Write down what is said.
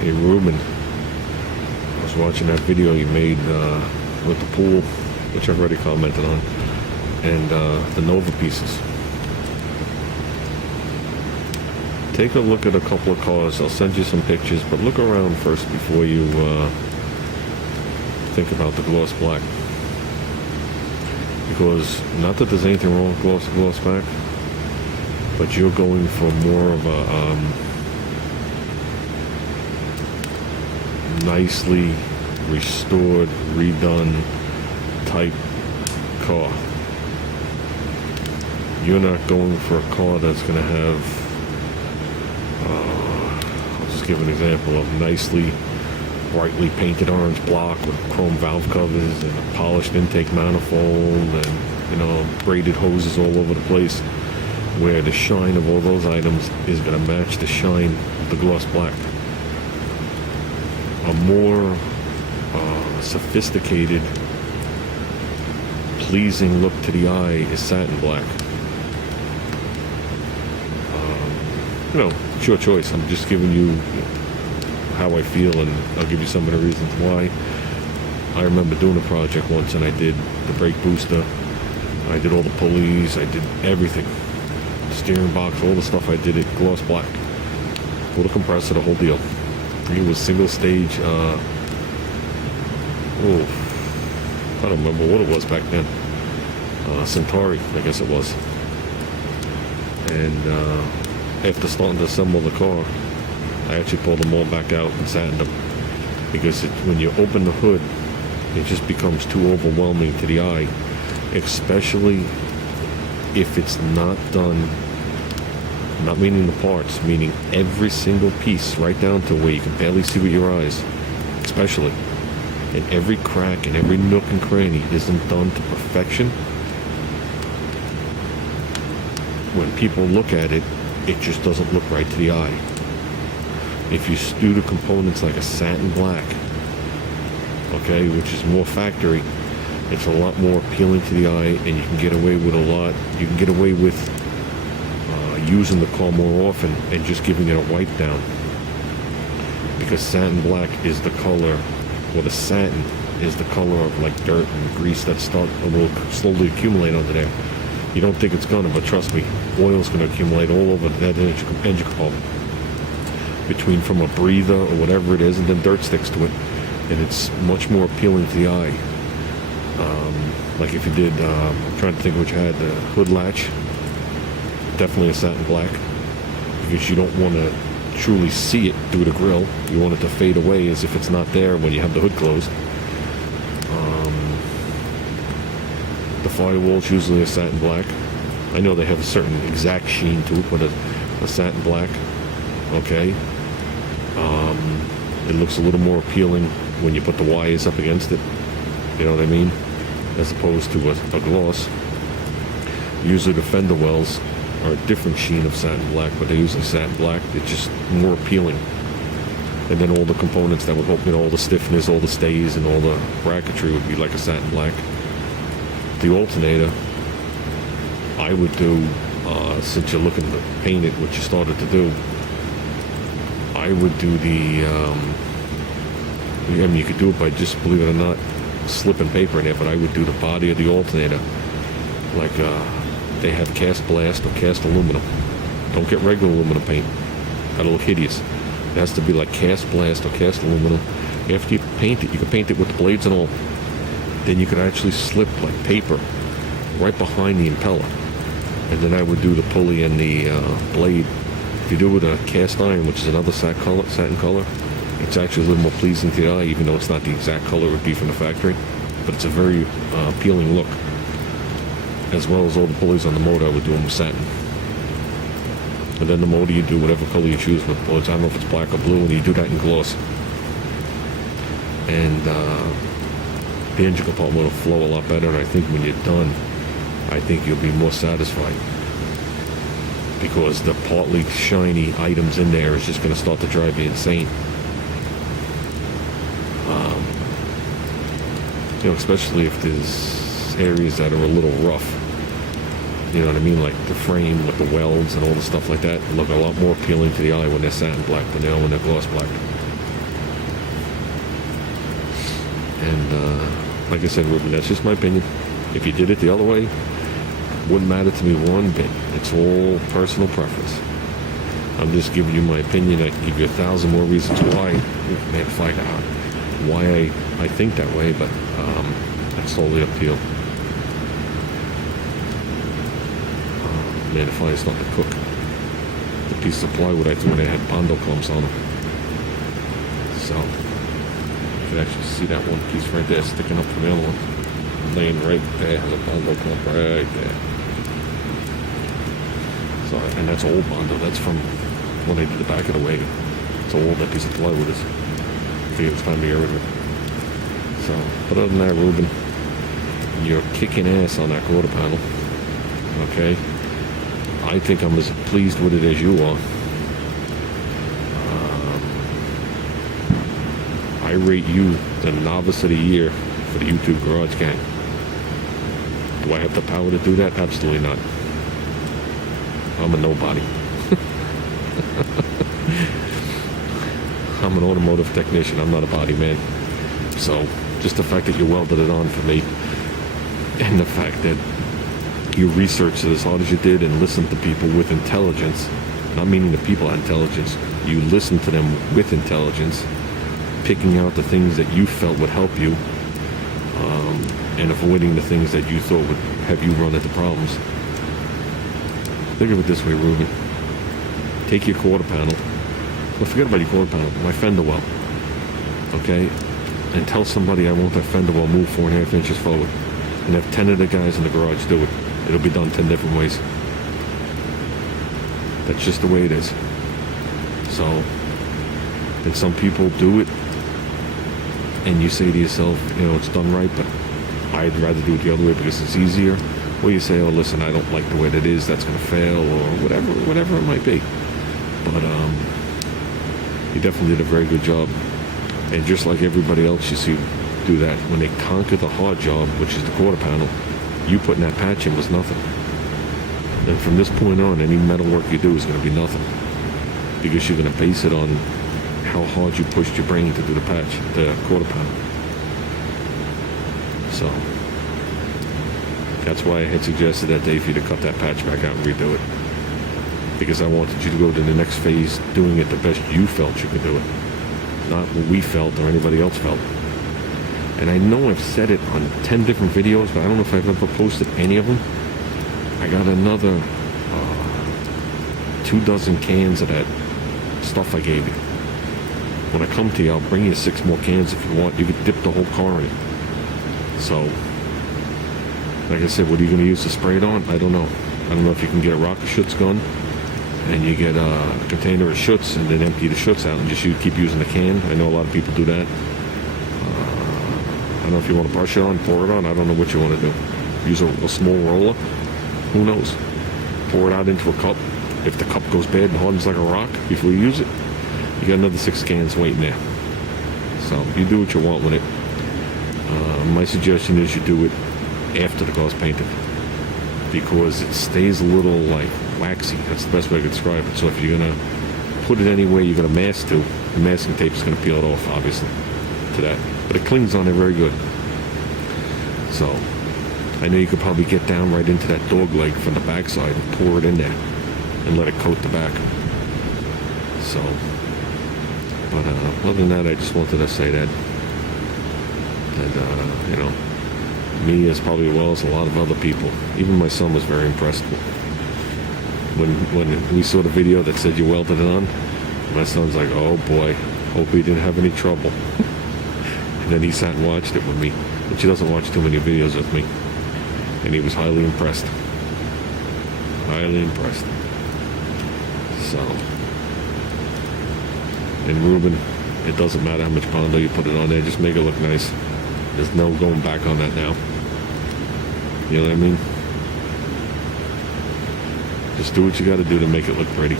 Hey Ruben, I was watching that video you made with the pool, which I've already commented on, and the Nova pieces. Take a look at a couple of cars. I'll send you some pictures, but look around first before you think about the gloss black. Because, not that there's anything wrong with gloss black, but you're going for more of a nicely restored, redone type car. You're not going for a car that's going to have, I'll just give an example of nicely, brightly painted orange block with chrome valve covers and a polished intake manifold and, you know, braided hoses all over the place, where the shine of all those items is going to match the shine of the gloss black. A more sophisticated, pleasing look to the eye is satin black. You know, it's your choice. I'm just giving you how I feel, and I'll give you some of the reasons why. I remember doing a project once, and I did the brake booster, I did all the pulleys, I did everything. The steering box, all the stuff I did it gloss black. Full the compressor, the whole deal. It was single stage, I don't remember what it was back then. Centauri, I guess it was. And after starting to assemble the car, I actually pulled them all back out and satined them. Because when you open the hood, it just becomes too overwhelming to the eye. Especially if it's not done, not meaning the parts, meaning every single piece, right down to where you can barely see with your eyes, especially. And every crack and every nook and cranny isn't done to perfection. When people look at it, it just doesn't look right to the eye. If you do the components like a satin black, okay, which is more factory, it's a lot more appealing to the eye, and you can get away with a lot. You can get away with using the car more often and just giving it a wipe down. Because satin black is the color, or the satin is the color of like dirt and grease that will slowly accumulate under there. You don't think it's gonna, but trust me, oil's gonna accumulate all over that engine compartment. Between from a breather or whatever it is, and then dirt sticks to it. And it's much more appealing to the eye. Like if you did, I'm trying to think of what you had, the hood latch, definitely a satin black, because you don't want to truly see it through the grill. You want it to fade away as if it's not there when you have the hood closed. The firewall's usually a satin black. I know they have a certain exact sheen to it, but a satin black, okay. It looks a little more appealing when you put the wires up against it. You know what I mean? As opposed to a gloss. Usually the fender wells are a different sheen of satin black, but they're usually satin black. It's just more appealing. And then all the components that would help, you know, all the stiffness, all the stays, and all the bracketry would be like a satin black. The alternator, I would do, since you're looking to paint it, what you started to do, I would do the, I mean, you could do it by just, believe it or not, slipping paper in there, but I would do the body of the alternator like they have cast blast or cast aluminum. Don't get regular aluminum paint. That'll look hideous. It has to be like cast blast or cast aluminum. After you paint it, you can paint it with the blades and all. Then you could actually slip like paper right behind the impeller. And then I would do the pulley and the blade. If you do it with a cast iron, which is another satin color, it's actually a little more pleasing to the eye, even though it's not the exact color it would be from the factory. But it's a very appealing look. As well as all the pulleys on the motor, I would do them with satin. And then the motor, you do whatever color you choose with bullets. I don't know if it's black or blue, and you do that in gloss. And the engine compartment will flow a lot better, and I think when you're done, I think you'll be more satisfied. Because the partly shiny items in there is just going to start to drive you insane. You know, especially if there's areas that are a little rough. You know what I mean? Like the frame with the welds and all the stuff like that look a lot more appealing to the eye when they're satin black than they are when they're gloss black. And like I said, Ruben, that's just my opinion. If you did it the other way, wouldn't matter to me one bit. It's all personal preference. I'm just giving you my opinion. I can give you 1,000 more reasons why. Man, find out why I think that way, but that's totally up to you. Man, if I start to cook, the piece of plywood I threw in there had Bondo clumps on them. So, you can actually see that one piece right there sticking up from the other one. Laying right there has a Bondo clump right there. So, and that's old Bondo. That's from when they did the back of the wagon. It's how old that piece of plywood is. I think it's time to get rid of it. So, but other than that, Ruben, you're kicking ass on that quarter panel. Okay? I think I'm as pleased with it as you are. I rate you the novice of the year for the YouTube Garage Gang. Do I have the power to do that? Absolutely not. I'm a nobody. I'm an automotive technician. I'm not a body man. So just the fact that you welded it on for me, and the fact that you researched it as hard as you did and listened to people with intelligence, not meaning the people had intelligence, you listened to them with intelligence, picking out the things that you felt would help you, and avoiding the things that you thought would have you run into problems. Think of it this way, Ruben. Take your quarter panel. Well, forget about your quarter panel. My fender well. Okay? And tell somebody I want that fender well moved 4.5 inches forward. And have 10 of the guys in the garage do it. It'll be done 10 different ways. That's just the way it is. So, and some people do it, and you say to yourself, you know, it's done right, but I'd rather do it the other way because it's easier. Or you say, oh, listen, I don't like the way that is, that's going to fail, or whatever it might be. But you definitely did a very good job. And just like everybody else you see do that, when they conquer the hard job, which is the quarter panel, you putting that patch in was nothing. Then from this point on, any metal work you do is going to be nothing. Because you're going to base it on how hard you pushed your brain to do the patch, the quarter panel. So, that's why I had suggested that day for you to cut that patch back out and redo it. Because I wanted you to go to the next phase doing it the best you felt you could do it. Not what we felt or anybody else felt. And I know I've said it on 10 different videos, but I don't know if I've ever posted any of them. I got another 24 cans of that stuff I gave you. When I come to you, I'll bring you 6 more cans if you want. You could dip the whole car in it. So, like I said, what are you going to use to spray it on? I don't know. I don't know if you can get a rocket Schutz gun and you get a container of Schutz and then empty the Schutz out and just keep using the can. I know a lot of people do that. I don't know if you want to brush it on, pour it on. I don't know what you want to do. Use a small roller. Who knows? Pour it out into a cup. If the cup goes bad and hardens like a rock before you use it, you got another 6 cans waiting there. So you do what you want with it. My suggestion is you do it after the car's painted, because it stays a little like waxy. That's the best way I could describe it. So if you're gonna put it any way you're gonna mask to, the masking tape is gonna peel it off, obviously, to that. But it clings on there very good. So I know you could probably get down right into that dog leg from the backside and pour it in there and let it coat the back. So, but other than that, I just wanted to say that. And, you know, me as probably well as a lot of other people, even my son was very impressed. When we saw the video that said you welded it on, my son's like, oh boy, hope he didn't have any trouble. And then he sat and watched it with me, which he doesn't watch too many videos with me. And he was highly impressed. Highly impressed. So, and Ruben, it doesn't matter how much Bondo you put it on there, just make it look nice. There's no going back on that now. You know what I mean? Just do what you got to do to make it look pretty.